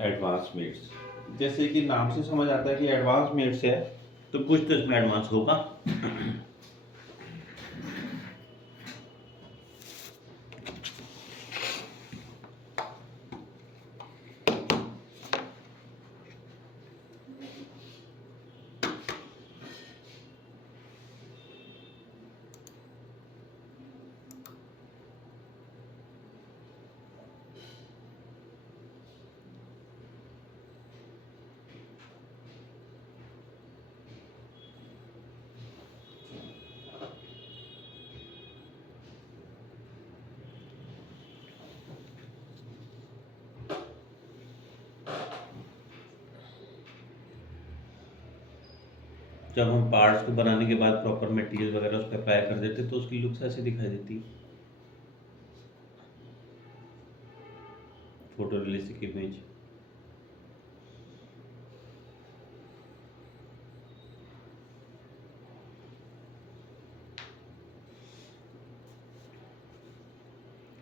Advance maids. जैसे कि नाम से समझ आता है कि एडवांस मेड्स है, तो कुछ तो इसमें एडवांस होगा। जब हम पार्ट्स को बनाने के बाद प्रॉपर मटेरियल वगैरह उस पर अप्लाई कर देते तो उसकी लुक्स ऐसे दिखाई देती, फोटो रियलिस्टिक इमेज।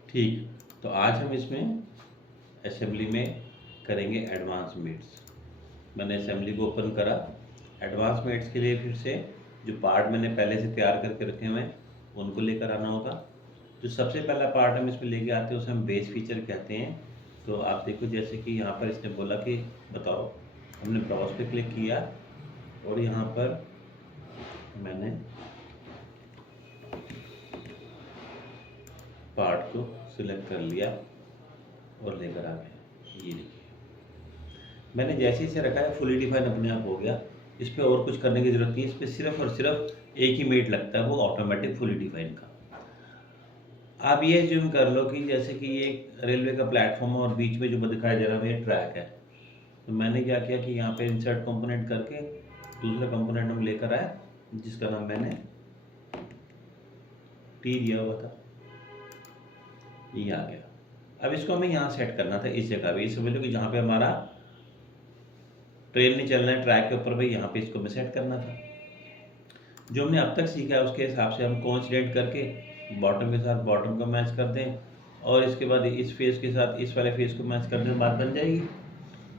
ठीक, तो आज हम इसमें असेंबली में करेंगे एडवांस मेड्स। मैंने असेंबली को ओपन करा। एडवांस मेड्स के लिए फिर से जो पार्ट मैंने पहले से तैयार करके रखे हुए हैं उनको लेकर आना होगा। जो सबसे पहला पार्ट हम इसमें लेके आते हैं उसे हम बेस फीचर कहते हैं। तो आप देखो, जैसे कि यहाँ पर इसने बोला कि बताओ, हमने ब्राउज पे क्लिक किया और यहाँ पर मैंने पार्ट को सिलेक्ट कर लिया और लेकर आ गया। ये देखिए, मैंने जैसे इसे रखा है फुली डिफाइन अपने आप हो गया। इस पर और कुछ करने की जरूरत नहीं है। इस पर सिर्फ और सिर्फ एक ही मेट लगता है, वो ऑटोमेटिक फुली डिफाइन का। आप ये ज्यूम कर लो कि जैसे कि ये रेलवे का प्लेटफॉर्म है और बीच में जो दिखाई दे रहा है ये ट्रैक है। तो मैंने क्या किया कि यहाँ पे इंसर्ट कंपोनेंट करके दूसरा कंपोनेंट हम लेकर आए जिसका नाम मैंने टी दिया हुआ था। ये आ गया। अब इसको हमें यहाँ सेट करना था, इस जगह पे। ये समझ लो कि जहाँ पे हमारा ट्रेन नहीं चलना है ट्रैक के ऊपर भाई, यहाँ पे इसको हमें सेट करना था। जो हमने अब तक सीखा है उसके हिसाब से हम कोइंसिडेंट करके बॉटम के साथ बॉटम को मैच कर दें और इसके बाद इस फेस के साथ इस वाले फेस को मैच कर दें, बात बन जाएगी।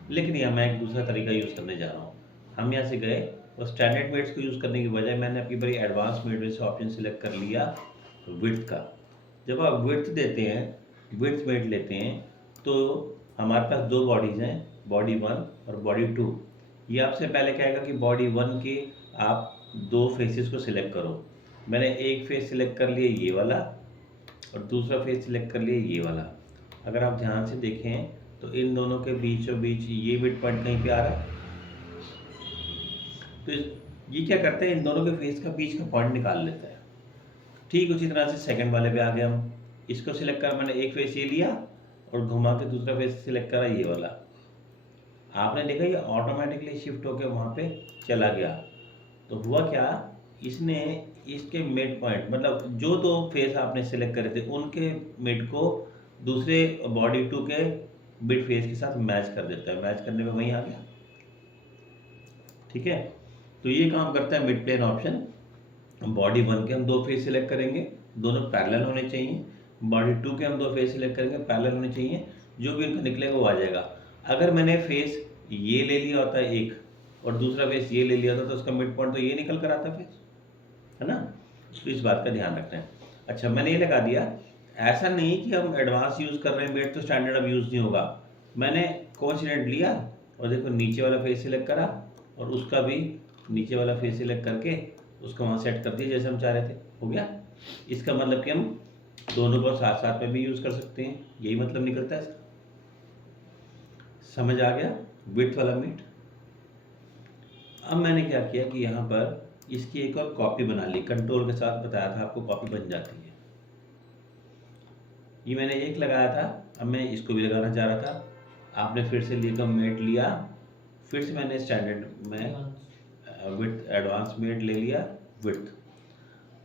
लेकिन यहाँ मैं एक दूसरा तरीका यूज़ करने जा रहा हूँ। हम यहाँ से गए और स्टैंडर्ड मेट्स को यूज़ करने की बजाय मैंने अपनी बड़ी एडवांस मेट में से ऑप्शन सिलेक्ट कर लिया विड्थ का। जब आप विड्थ देते हैं, विड्थ मेट लेते हैं, तो हमारे पास दो बॉडीज़ हैं, बॉडी 1 और बॉडी 2। ये आपसे पहले कहेगा कि बॉडी 1 के आप दो फेसेस को सिलेक्ट करो। मैंने एक फेस सिलेक्ट कर लिया ये वाला और दूसरा फेस सिलेक्ट कर लिया ये वाला। अगर आप ध्यान से देखें तो इन दोनों के बीचों बीच ये मिड पॉइंट कहीं पे आ रहा है। तो ये क्या करते हैं, इन दोनों के फेस का बीच का पॉइंट निकाल लेता है। ठीक उसी तरह से सेकंड वाले पे आ गया। हम इसको सिलेक्ट कर, मैंने एक फेस ये लिया और घुमा के दूसरा फेस सिलेक्ट करा ये वाला। आपने देखा ये ऑटोमेटिकली शिफ्ट होकर वहाँ पे चला गया। तो हुआ क्या, इसने इसके मिड पॉइंट मतलब जो दो फेस आपने सिलेक्ट करे थे उनके मिड को दूसरे बॉडी 2 के मिड फेस के साथ मैच कर देता है। मैच करने में वहीं आ गया। ठीक है, तो ये काम करता है मिड प्लेन ऑप्शन। बॉडी 1 के हम दो फेस सिलेक्ट करेंगे, दोनों पैरेलल होने चाहिए। बॉडी 2 के हम दो फेस सिलेक्ट करेंगे, पैरेलल होने चाहिए। जो भी इनका निकलेगा वो आ जाएगा। अगर मैंने फेस ये ले लिया होता है एक और दूसरा फेस ये ले लिया होता तो उसका मिड पॉइंट तो ये निकल कर आता फेस, है ना। तो इस बात का ध्यान रखना है। अच्छा, मैंने ये लगा दिया। ऐसा नहीं कि हम एडवांस यूज़ कर रहे हैं मेट तो स्टैंडर्ड अब यूज़ नहीं होगा। मैंने कोइंसिडेंट लिया और देखो नीचे वाला फेस सिलेक्ट करा और उसका भी नीचे वाला फेस सिलेक्ट करके उसको वहाँ सेट कर दिया जैसे हम चाह रहे थे, हो गया। इसका मतलब कि हम दोनों को साथ साथ में भी यूज़ कर सकते हैं, यही मतलब निकलता है इसका। समझ आ गया विड्थ वाला मीट। अब मैंने क्या किया कि यहाँ पर इसकी एक और कॉपी बना ली। कंट्रोल के साथ बताया था आपको कॉपी बन जाती है। ये मैंने एक लगाया था, अब मैं इसको भी लगाना चाह रहा था। आपने फिर से लेकर मेट लिया, फिर से मैंने स्टैंडर्ड में विड्थ एडवांस मेट ले लिया विड्थ।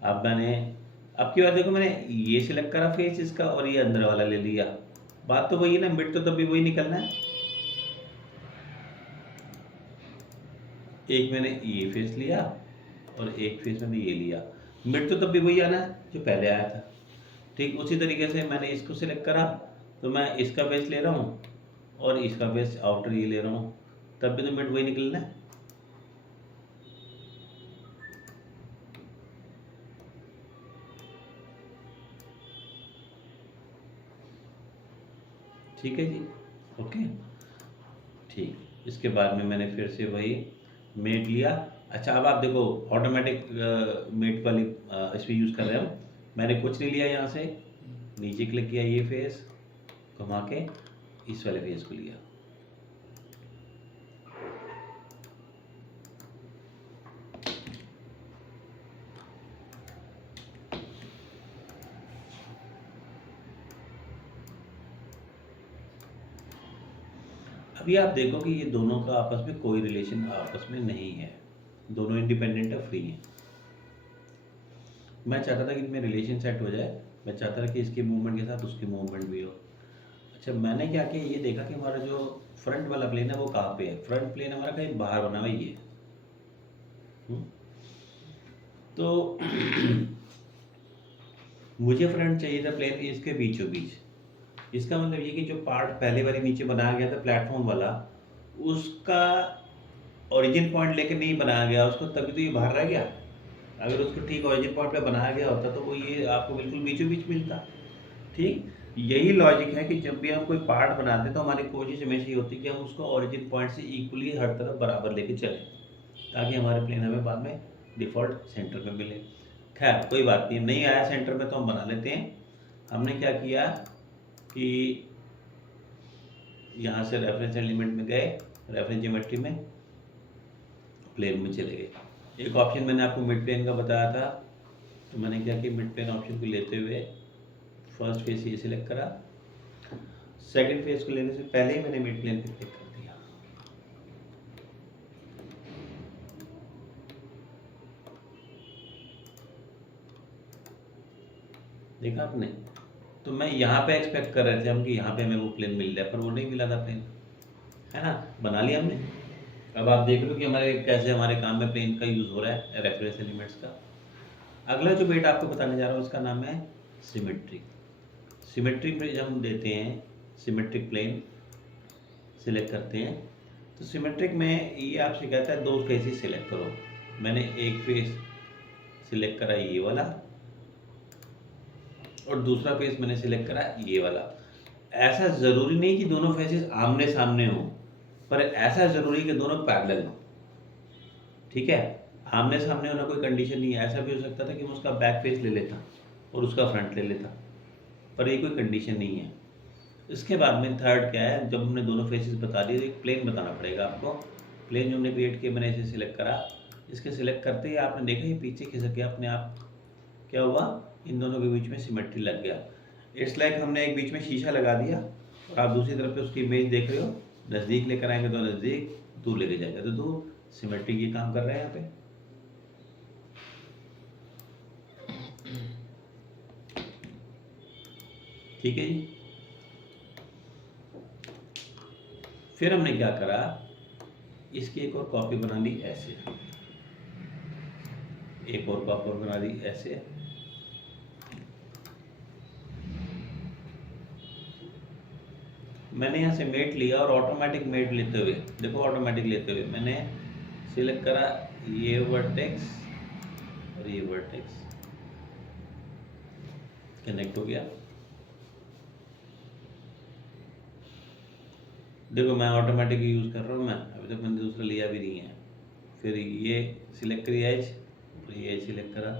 अब मैंने अब की बार देखो, मैंने ये सिलेक्ट करा फेस इसका और ये अंदर वाला ले लिया। बात तो वही है ना, मिड तो तभी वही निकलना है। एक मैंने ये फेस लिया और एक फेस मैंने ये लिया, मिड तो तब भी वही आना है जो पहले आया था। ठीक उसी तरीके से मैंने इसको सिलेक्ट करा तो मैं इसका फेस ले रहा हूँ और इसका फेस आउटर ये ले रहा हूँ, तब भी तो मिड वही निकलना है। ठीक है जी, ओके ठीक। इसके बाद में मैंने फिर से वही मेट लिया। अच्छा अब आप देखो ऑटोमेटिक मेट वाली इस पर यूज़ कर रहे हो, मैंने कुछ नहीं लिया, यहाँ से नीचे क्लिक किया, ये फेस घुमा के इस वाले फेस को लिया। अभी आप देखो कि ये दोनों का आपस में कोई रिलेशन आपस में नहीं है, दोनों इंडिपेंडेंट है, फ्री हैं। मैं चाहता था कि इनमें रिलेशन सेट हो जाए, मैं चाहता था कि इसके मूवमेंट के साथ उसकी मूवमेंट भी हो। अच्छा मैंने क्या किया, ये देखा कि हमारा जो फ्रंट वाला प्लेन है वो कहाँ पे है, फ्रंट प्लेन हमारा कहीं बाहर बना हुआ है ये। हम्म, तो मुझे फ्रंट चाहिए था प्लेन इसके बीचों बीच। इसका मतलब ये कि जो पार्ट पहले वाली नीचे बनाया गया था प्लेटफॉर्म वाला, उसका ओरिजिन पॉइंट लेके नहीं बनाया गया उसको, तभी तो ये बाहर रह गया। अगर उसको ठीक ओरिजिन पॉइंट पे बनाया गया होता तो वो ये आपको बिल्कुल बीचों बीच मिलता। ठीक, यही लॉजिक है कि जब भी हम कोई पार्ट बनाते हैं तो हमारी कोशिश हमेशा ये होती है कि हम उसको ओरिजिन पॉइंट से इक्वली हर तरफ बराबर लेके चलें, ताकि हमारे प्लेन हमें बाद में डिफ़ॉल्ट सेंटर में मिले। खैर कोई बात नहीं, नहीं आया सेंटर में तो हम बना लेते हैं। हमने क्या किया कि यहाँ से रेफरेंस एलिमेंट में गए, रेफरेंस ज्योमेट्री में प्लेन में चले गए। एक ऑप्शन मैंने आपको मिड प्लेन का बताया था, तो मैंने क्या किया, मिड प्लेन ऑप्शन को लेते हुए फर्स्ट फेस ये सिलेक्ट करा, सेकंड फेस को लेने से पहले ही मैंने मिड प्लेन पे क्लिक कर दिया। देखा आपने, तो मैं यहाँ पे एक्सपेक्ट कर रहे थे हम कि यहाँ पे हमें वो प्लेन मिल जाए, पर वो नहीं मिला था प्लेन, है ना, बना लिया हमने। अब आप देख लो कि हमारे कैसे हमारे काम में प्लेन का यूज़ हो रहा है, रेफरेंस एलिमेंट्स का। अगला जो बेट आपको बताने जा रहा हूँ उसका नाम है सिमेट्रिक। सिमेट्रिक में जब हम देते हैं सिमेट्रिक प्लेन सिलेक्ट करते हैं, तो सिमेट्रिक में ये आपसे कहता है दो फेसेस सिलेक्ट करो। मैंने एक फेस सिलेक्ट करा ये वाला, और दूसरा फेस मैंने सिलेक्ट करा ये वाला। ऐसा ज़रूरी नहीं कि दोनों फेसेस आमने सामने हों, पर ऐसा ज़रूरी कि दोनों पैरेलल हों। ठीक है, आमने सामने होना कोई कंडीशन नहीं है, ऐसा भी हो सकता था कि मैं उसका बैक फेस ले लेता और उसका फ्रंट ले लेता, पर ये कोई कंडीशन नहीं है। इसके बाद में थर्ड क्या है, जब हमने दोनों फेसेस बता दिए तो एक प्लेन बताना पड़ेगा आपको। प्लेन जो हमने क्रिएट किया मैंने इसे सिलेक्ट करा, इसके सिलेक्ट करते ही आपने देखा ये पीछे खिसक गया अपने आप। क्या हुआ, इन दोनों के बीच में सिमेट्री लग गया। इट्स लाइक हमने एक बीच में शीशा लगा दिया और आप दूसरी तरफ पे उसकी इमेज देख रहे हो, नज़दीक लेकर आएंगे तो नज़दीक, दूर लेके जाएंगे तो दूर। सिमेट्री ये काम कर रहे हैं यहाँ पे। ठीक है जी, फिर हमने क्या करा, इसकी एक और कॉपी बना ली ऐसे, एक और कॉपी बना ली ऐसे। मैंने यहाँ से मेट लिया और ऑटोमेटिक मेट लेते हुए, देखो ऑटोमेटिक लेते हुए मैंने सिलेक्ट करा ये वर्टेक्स और ये वर्टेक्स, कनेक्ट हो गया। देखो मैं ऑटोमेटिक यूज़ कर रहा हूँ, मैं अभी तक मैंने दूसरा लिया भी नहीं है। फिर ये सिलेक्ट करी एज और ये एज सिलेक्ट करा,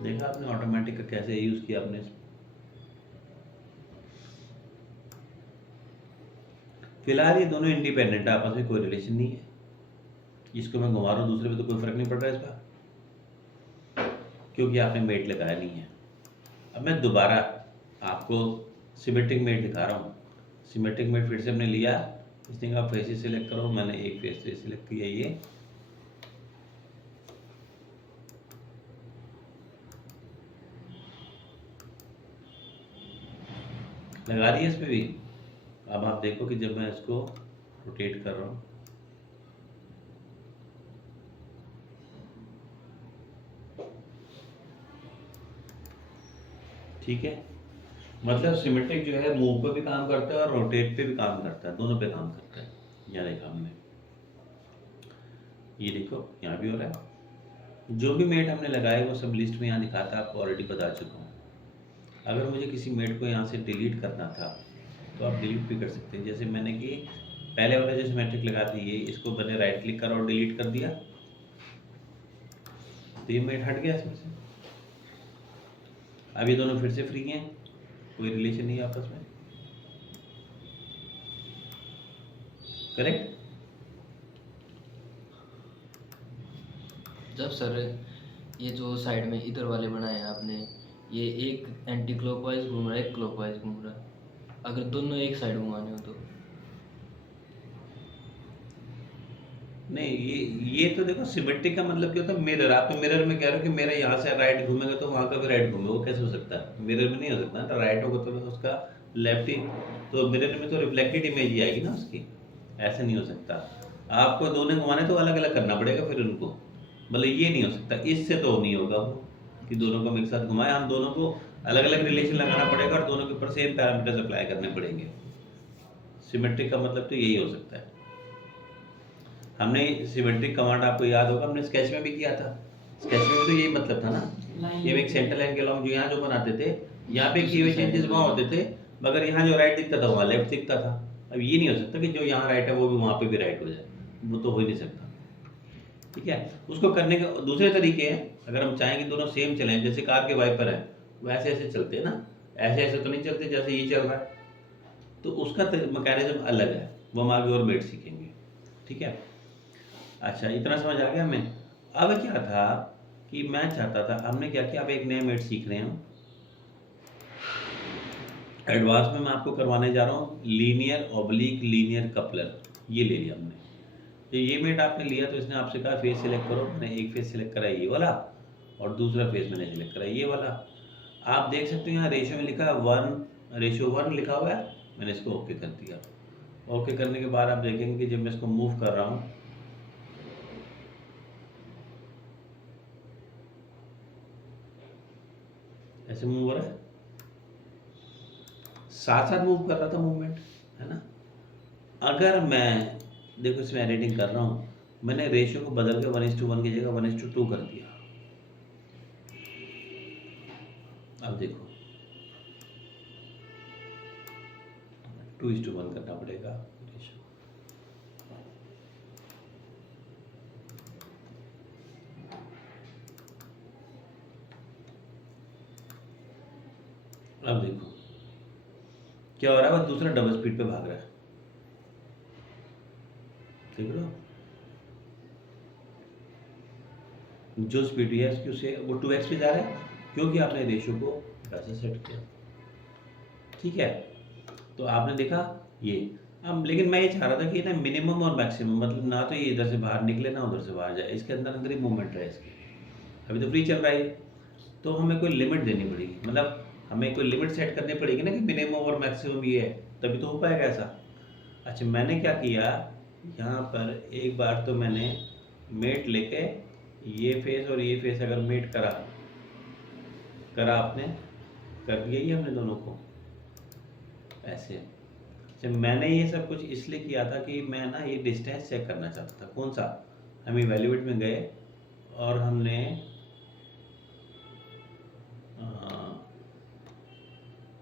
देखा आपने ऑटोमेटिक का कैसे यूज़ किया आपने। फिलहाल ये दोनों इंडिपेंडेंट है, आपस में कोई रिलेशन नहीं है। इसको मैं घुमा रहा हूँ दूसरे पे तो कोई फर्क नहीं पड़ रहा है इसका, क्योंकि आपने मेट लगाया नहीं है। अब मैं दोबारा आपको सिमेट्रिक मेट दिखा रहा हूँ। सिमेट्रिक मेट फिर से हमने लिया, इसलिए आप फेसेस सिलेक्ट करो, मैंने एक फेस से सिलेक्ट किया ये, लगा रही है इस पर भी। अब आप देखो कि जब मैं इसको रोटेट कर रहा हूँ। ठीक है, मतलब सिमेट्रिक जो है मूव पे भी काम करता है और रोटेट पे भी काम करता है, दोनों पे काम करता है। यहाँ देखा हमने, ये देखो यहाँ भी हो रहा है। जो भी मेट हमने लगाए वो सब लिस्ट में यहाँ दिखाता है, आपको ऑलरेडी बता चुका हूँ। अगर मुझे किसी मेट को यहाँ से डिलीट करना था तो आप डिलीट भी कर सकते हैं, जैसे मैंने कि पहले वाला जो सिमेट्रिक लगा था ये, इसको मैंने राइट क्लिक करा और डिलीट कर दिया तो ये मेट हट गया इसमें से। अब ये दोनों फिर से फ्री हैं, कोई रिलेशन नहीं है आपस में, करेक्ट। जब सर ये जो साइड में इधर वाले बनाए हैं आपने, ये एक एंटी क्लॉकवाइज घूम रहा है, एक क्लॉकवाइज घूम रहा है, अगर दोनों एक साइड घुमाने हो तो? नहीं, ये तो देखो सिमेट्रिक का मतलब क्या होता है, मिरर। आप मिरर में कह रहे हो कि मेरा यहाँ से राइट घूमेगा तो वहाँ का भी राइट घूमेगा, वो कैसे हो सकता है? मिरर में नहीं हो सकता ना, राइट होगा तो उसका लेफ्ट ही, तो मिरर में तो रिफ्लेक्टेड इमेज ही आएगी ना उसकी, ऐसे नहीं हो सकता। आपको दोनों घुमाने तो अलग अलग करना पड़ेगा फिर उनको, मतलब ये नहीं हो सकता, इससे तो नहीं होगा वो कि दोनों को हम एक साथ घुमाए। हम दोनों को अलग अलग रिलेशन लगाना पड़ेगा और दोनों के ऊपर सेम पैरामीटर्स अप्लाई करने पड़ेंगे। सिमेट्रिक का मतलब तो यही हो सकता है। हमने सिमेट्रिक कमांड आपको याद होगा, हमने स्केच में भी किया था। स्केच में भी तो यही मतलब था ना, ये एक सेंटर लाइन के अलॉन्ग जो यहाँ जो बनाते थे, यहाँ पे किए हुए चेंजेस वहाँ होते थे, मगर यहाँ जो राइट दिखता था वहाँ लेफ्ट दिखता था। अब ये नहीं हो सकता कि जो यहाँ राइट है वो भी वहाँ पे भी राइट हो जाए, वो तो हो ही नहीं सकता। ठीक है, उसको करने के दूसरे तरीके हैं। अगर हम चाहें कि दोनों सेम चलें, जैसे कार के वाइपर है वो ऐसे ऐसे चलते हैं ना, ऐसे ऐसे तो नहीं चलते जैसे ये चल रहा है, तो उसका मैकेनिज्म अलग है, वो हम आगे और मेट सीखेंगे। ठीक है, अच्छा इतना समझ आ गया हमें। अब क्या था कि मैं चाहता था, हमने क्या किया, अब एक नया मेट सीख रहे हैं एडवांस में, मैं आपको करवाने जा रहा हूँ लीनियर ऑब्लिक लीनियर कपलर। ये ले लिया हमने, तो ये मेट आपने लिया तो इसने आपसे कहा फेस सिलेक्ट करो, मैंने एक फेस सिलेक्ट करा ये वाला और दूसरा फेस मैंने सिलेक्ट करा ये वाला। आप देख सकते हो यहाँ रेशियो में लिखा है 1:1 लिखा हुआ है, मैंने इसको ओके कर दिया। ओके करने के बाद आप देखेंगे कि जब मैं इसको मूव कर रहा हूँ, ऐसे मूव हो रहा है, साथ साथ मूव कर रहा था मूवमेंट, है ना। अगर मैं देखो इसमें एडिटिंग कर रहा हूँ, मैंने रेशियो को बदल के 1:1 की जगह 1:2 कर दिया। अब देखो 2:1 करना पड़ेगा रेशियो। अब देखो क्या हो रहा है, वो दूसरा डबल स्पीड पे भाग रहा है, देख रहे हो। जो स्पीड है उसकी उससे वो 2x पे जा रहा है, क्योंकि आपने रेशियो को वैसे सेट किया। ठीक है, तो आपने देखा ये। अब लेकिन मैं ये चाह रहा था कि ना मिनिमम और मैक्सिमम, मतलब ना तो ये इधर से बाहर निकले ना उधर से बाहर जाए, इसके अंदर अंदर ही मूवमेंट रहे इसकी। अभी तो फ्री चल रहा है ये, तो हमें कोई लिमिट देनी पड़ेगी, मतलब हमें कोई लिमिट सेट करनी पड़ेगी ना कि मिनिमम और मैक्सिमम ये है, तभी तो हो पाएगा ऐसा। अच्छा मैंने क्या किया, यहाँ पर एक बार तो मैंने मेट लेके ये फेस और ये फेस अगर मेट करा करा आपने, कर दिया ही हमने दोनों को ऐसे। अच्छा मैंने ये सब कुछ इसलिए किया था कि मैं ना ये डिस्टेंस चेक करना चाहता था, कौन सा, हम इवैल्यूएट में गए और हमने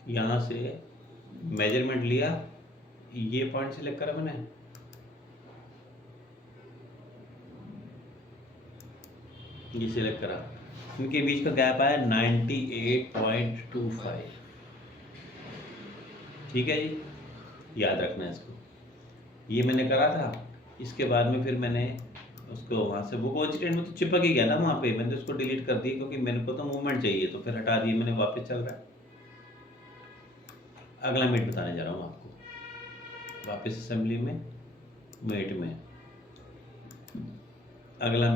यहाँ से मेजरमेंट लिया, ये पॉइंट सिलेक्ट करा मैंने, ये सिलेक्ट करा, इनके बीच का गैप आया 98.25। ठीक है जी, याद रखना इसको। ये मैंने करा था, इसके बाद में फिर मैंने उसको वहाँ से वो कोइंसिडेंट में तो चिपक ही गया ना वहाँ पे, मैंने तो उसको डिलीट कर दी क्योंकि मेरे को तो मूवमेंट चाहिए, तो फिर हटा दिए मैंने, वापस चल रहा है। अगला मेट बताने जा रहा हूँ आपको, वापस असेंबली में मेट में अगला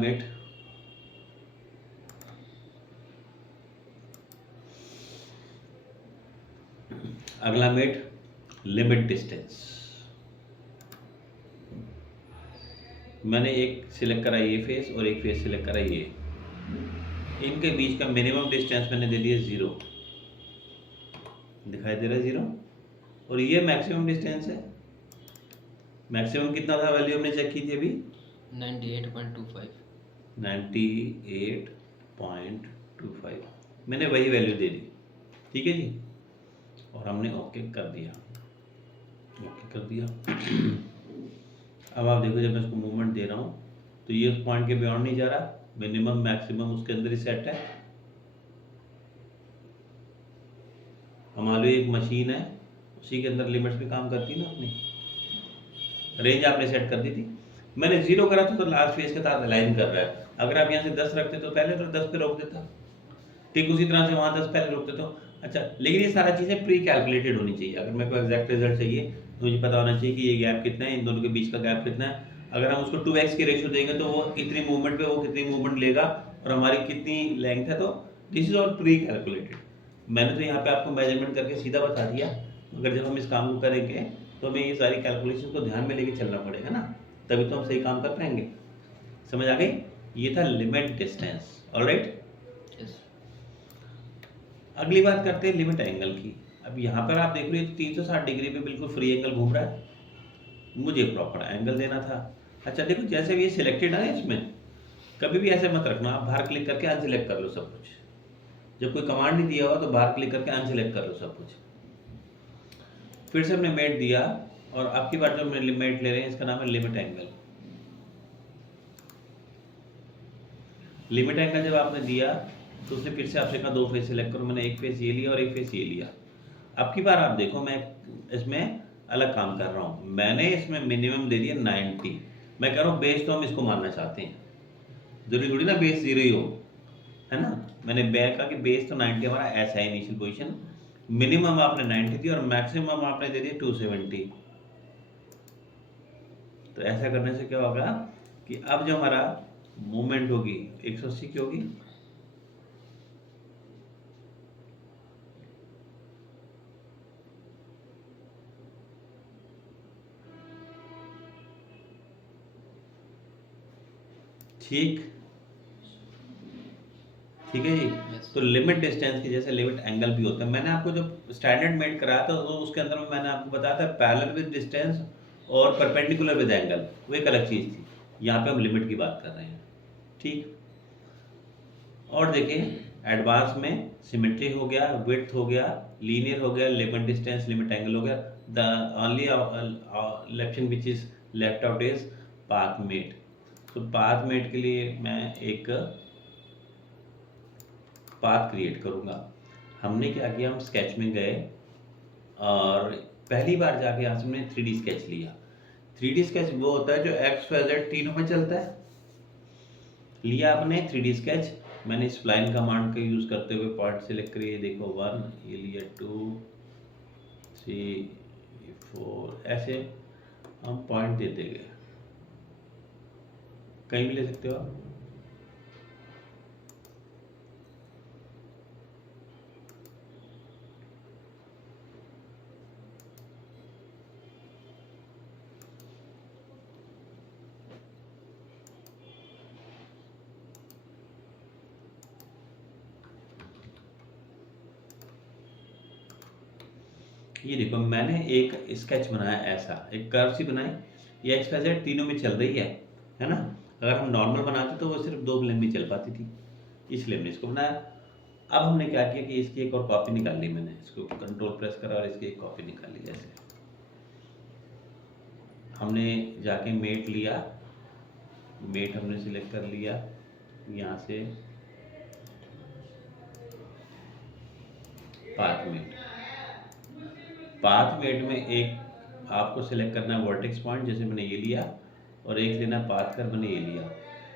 मेट लिमिट डिस्टेंस। मैंने एक सिलेक्ट करा ये फेस और एक फेस सिलेक्ट करा ये, इनके बीच का मिनिमम डिस्टेंस मैंने दे दिया 0, दिखाई दे रहा है 0, और ये मैक्सिमम डिस्टेंस है। मैक्सिमम कितना था वैल्यू हमने चेक की थी अभी? 98.25। 98.25 मैंने वही वैल्यू दे दी, ठीक है जी, और हमने ओके कर दिया, ओके कर दिया। अब आप देखो जब मैं इसको मूवमेंट दे रहा हूँ तो ये उस पॉइंट के बियॉन्ड नहीं जा रहा, मिनिमम मैक्सिमम उसके अंदर ही सेट है। हमारे एक मशीन है, उसी के अंदर लिमिट्स भी काम करती है ना अपनी, रेंज आपने सेट कर दी थी। मैंने 0 करा था तो लास्ट फेज के साथ अलाइन कर रहा है, अगर आप यहाँ से 10 रखते तो पहले तो 10 पे रोक देता, ठीक उसी तरह से वहाँ 10 पहले रोकते तो अच्छा। लेकिन ये सारा चीज़ें प्री कैलकुलेटेड होनी चाहिए, अगर मेरे को एग्जैक्ट रिजल्ट चाहिए तो मुझे पता होना चाहिए कि ये गैप कितना है, इन दोनों के बीच का गैप कितना है। अगर हम उसको 2x की रेशियो देंगे तो वो इतनी मूवमेंट पे वो कितनी मूवमेंट लेगा और हमारी कितनी लेंथ है, तो this is all pre calculated. मैंने तो यहाँ पे आपको मेजरमेंट करके सीधा बता दिया, मगर जब हम इस काम को करेंगे तो हमें ये सारी कैलकुलेशन को ध्यान में लेके चलना पड़ेगा ना, तभी तो हम सही काम कर पाएंगे। समझ आ गई? ये था लिमिट डिस्टेंस। Alright, yes. अगली बात करते हैं लिमिट एंगल की। अब यहाँ पर आप देख रहे हो 360 डिग्री पे बिल्कुल फ्री एंगल घूम रहा है, मुझे प्रॉपर एंगल देना था। अच्छा देखो, जैसे भी ये सिलेक्टेड है इसमें, कभी भी ऐसे मत रखना आप बाहर क्लिक करके अनसिलेक्ट कर लो सब कुछ। जब कोई कमांड नहीं दिया हुआ तो बाहर क्लिक करके अनसिलेक्ट कर लो सब कुछ। फिर से हमने मेट दिया, और आपकी बार जो हम मेट ले रहे हैं इसका नाम है लिमिट एंगल। लिमिट एंगल जब आपने दिया तो उसने फिर से आपसे कहा 2 फेस सिलेक्ट करो, मैंने एक फेस ये लिया और एक फेस ये लिया। अब की बार आप देखो मैं इसमें अलग काम कर रहा हूँ, मैंने इसमें मिनिमम दे दिया 90। मैं कह रहा हूँ बेस तो हम इसको मानना चाहते हैं, जरूरी थोड़ी ना बेस 0 ही हो, है ना। मैंने बैक कहा कि बेस तो 90 हमारा ऐसा है इनिशियल पोजीशन, मिनिमम आपने 90 दी और मैक्सिमम आपने दे दिया 270। तो ऐसा करने से क्या होगा कि अब जो हमारा मूवमेंट होगी 180 की होगी, ठीक, ठीक है जी। Yes. तो लिमिट डिस्टेंस की जैसे लिमिट एंगल भी होता है। मैंने आपको जो स्टैंडर्ड मेट कराया था तो उसके अंदर में मैंने आपको बताया था पैरेलल विद डिस्टेंस और परपेंडिकुलर विद एंगल, वो एक अलग चीज़ थी। यहाँ पे हम लिमिट की बात कर रहे हैं, ठीक। और देखिए एडवांस में सिमेट्री हो गया, विड्थ हो गया, लीनियर हो गया, लिमिट डिस्टेंस लिमिट एंगल हो गया। The only option which is left out is path mate. तो पाथ मेट के लिए मैं एक पाथ क्रिएट करूँगा। हमने क्या किया, हम स्केच में गए और पहली बार जाके यहाँ से हमने 3D स्केच लिया। 3D स्केच वो होता है जो एक्स वाई जेड तीनों में चलता है। लिया आपने 3D स्केच, मैंने स्प्लाइन कमांड का यूज़ करते हुए पॉइंट सेलेक्ट करिए, देखो 1, ये लिया 2, 3, 4, ऐसे हम पॉइंट देते गए, कहीं भी ले सकते हो आप। ये देखो मैंने एक स्केच बनाया, ऐसा एक कर्व सी बनाई, ये एक्स वाई जेड तीनों में चल रही है ना। अगर हम नॉर्मल बनाते तो वो सिर्फ 2 प्लेन में चल पाती थी, इसलिए हमने इसको बनाया। अब हमने क्या किया कि इसकी एक और कॉपी निकाल ली, मैंने इसको कंट्रोल प्रेस करा और इसकी एक कॉपी निकाल ली। जैसे हमने जाके मेट लिया, मेट हमने सिलेक्ट कर लिया, यहाँ से पाथ मेट, पाथ मेट में एक आपको सिलेक्ट करना है वर्टेक्स पॉइंट, जैसे मैंने ये लिया, और एक लेना पाथ कर, मैंने ये लिया।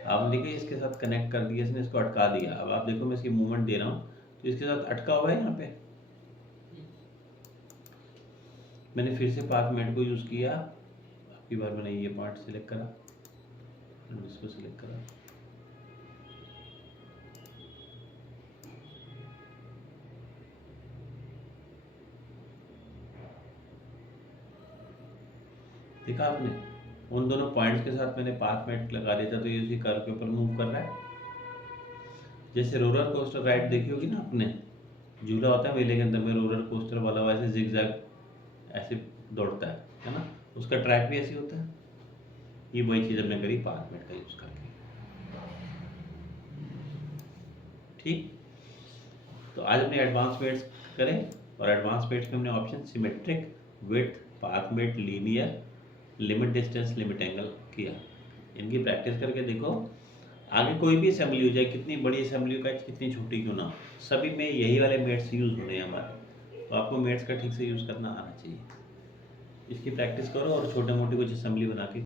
आप देखिए इसके साथ कनेक्ट कर दिया इसने, इसको अटका दिया। अब आप देखो मैं इसकी मूवमेंट दे रहा हूँ तो इसके साथ अटका हुआ है यहाँ पे। मैंने फिर से पाथ मेट को यूज़ किया, आपकी बार मैंने ये पार्ट सिलेक्ट करा, इसको सिलेक्ट करा, देखा आपने उन दोनों पॉइंट्स के साथ मैंने पाथ मेट लगा दिया था, तो ये उसी कर्व के ऊपर मूव कर रहा है। जैसे रोलर कोस्टर राइड देखी होगी ना आपने, झूला होता है मेले के अंदर में रोलर कोस्टर वाला, वैसे जिगजैग ऐसे दौड़ता है ना, उसका ट्रैक भी ऐसे होता है। ये वही चीज़ हमने करी पाथ मेट का यूज़ करके। ठीक, तो आज हमने एडवांस मेट्स करें, और एडवांस मेट्स में हमने option symmetric, width, path mate, linear, limit distance, limit angle किया। इनकी प्रैक्टिस करके देखो, आगे कोई भी असेंबली हो जाए, कितनी बड़ी असेंबली का कितनी छोटी क्यों ना हो, सभी में यही वाले मेट्स यूज़ होने हैं हमारे। तो आपको मेट्स का ठीक से यूज़ करना आना चाहिए। इसकी प्रैक्टिस करो और छोटे मोटे कुछ असेंबली बना के